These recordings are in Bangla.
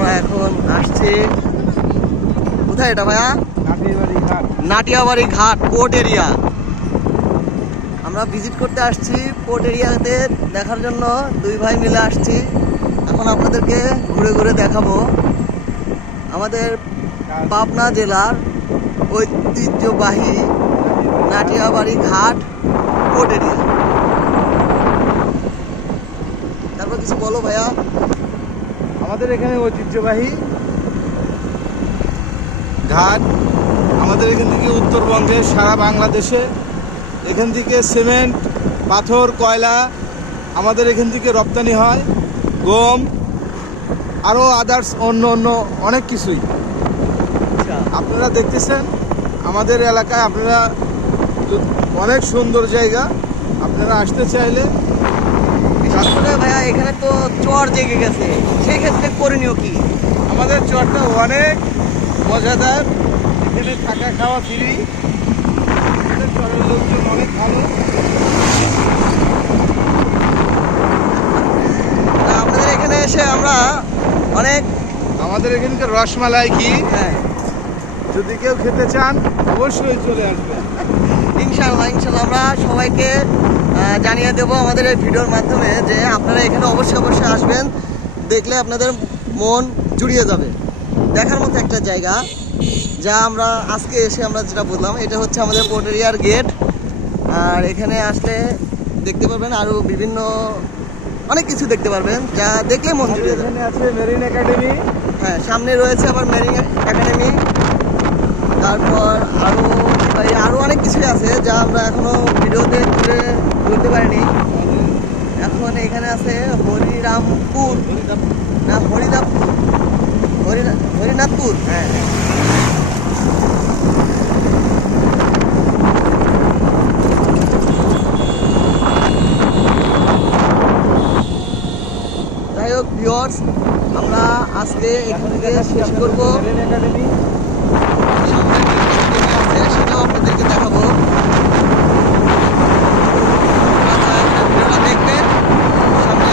আমরা এখন আসছি কোথায় এটা ভাইয়া? নাটিয়াবাড়ি ঘাট পোর্ট এরিয়া। আমরা ভিজিট করতে আসছি পোর্ট এরিয়াতে দেখার জন্য, দুই ভাই মিলে আসছি। এখন আপনাদেরকে ঘুরে ঘুরে দেখাবো আমাদের পাবনা জেলার ঐতিহ্যবাহী নাটিয়াবাড়ি ঘাট পোর্ট এরিয়া। তারপর কিছু বলো ভাইয়া। আমাদের এখানে ঐতিহ্যবাহী ঘাট, আমাদের এখান থেকে উত্তরবঙ্গে সারা বাংলাদেশে এখান থেকে সিমেন্ট, পাথর, কয়লা আমাদের এখান থেকে রপ্তানি হয়, গম, আরও আদার্স অন্য অন্য অনেক কিছুই। আপনারা দেখতেছেন আমাদের এলাকায়, আপনারা অনেক সুন্দর জায়গা, আপনারা আসতে চাইলে। বিশেষ করে ভাইয়া এখানে তো চর জেগে গেছে, সেই ক্ষেত্রে করণীয় কি? আমাদের চরটা অনেক মজাদার, এখানে থাকা খাওয়া ফ্রি, চরের লোকজন অনেক ভালো। আপনাদের এখানে এসে আমরা অনেক, আমাদের এখানকার রসমালাই ঘি হ্যাঁ যদি কেউ খেতে চান অবশ্যই চলে আসবেন। ইনশাআল্লাহ ইনশাআল্লাহ আমরা সবাইকে জানিয়ে দেবো আমাদের এই ভিডিওর মাধ্যমে যে আপনারা এখানে অবশ্যই অবশ্যই আসবেন। দেখলে আপনাদের মন জুড়িয়ে যাবে। দেখার মতো একটা জায়গা, যা আমরা আজকে এসে আমরা যেটা বললাম, এটা হচ্ছে আমাদের পোর্ট এরিয়ার গেট। আর এখানে আসলে দেখতে পারবেন আরও বিভিন্ন অনেক কিছু দেখতে পারবেন, যা দেখলে মন জুড়িয়ে যাবে। এখানে আছে মেরিন একাডেমি, হ্যাঁ সামনে রয়েছে আবার মেরিন একাডেমি। তারপর আরও অনেক কিছুই আছে যা আমরা এখনো ভিডিওতে তুলে ধরতে পারিনি। এখন এখানে আছে হরিরামপুর না হরিনাথপুর, হ্যাঁ। যাই হোক ভিউয়ার্স, আমরা আজকে এখান থেকে শেষ করবো। মেরিন একাডেমি সেটাও আপনাদেরকে দেখাবো। ভিডিওটা দেখবেন, সামনে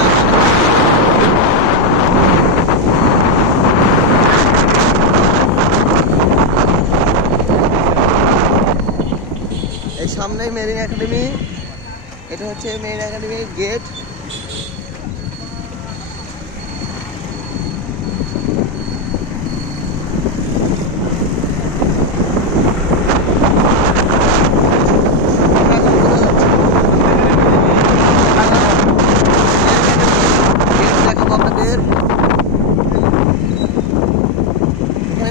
এই সামনেই মেরিন একাডেমি। এটা হচ্ছে মেরিন একাডেমির গেট।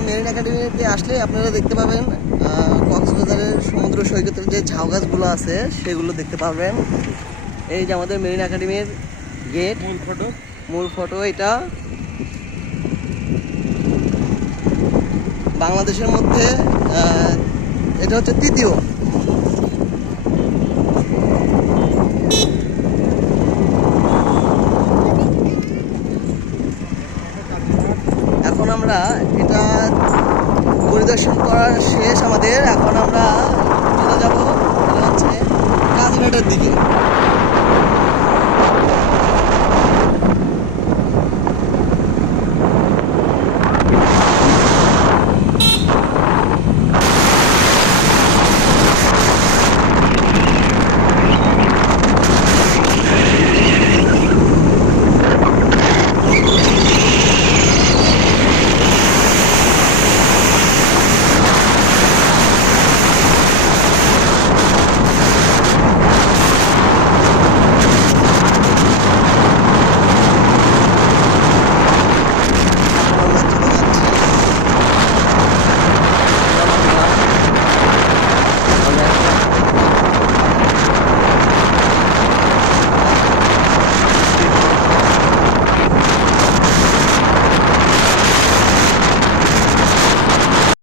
মেরিন একাডেমিতে আসলে আপনারা দেখতে পাবেন কক্সবাজারের সমুদ্র সৈকতের যে ঝাউ গাছগুলো আছে সেগুলো দেখতে পাবেন। এই যে আমাদের মেরিন একাডেমির গেট, মূল ফটো এটা। বাংলাদেশের মধ্যে এটা হচ্ছে তৃতীয়। এখন আমরা এটা পরিদর্শন করার শেষ আমাদের। এখন আমরা চলে যাবো হচ্ছে কাজিরহাটের দিকে।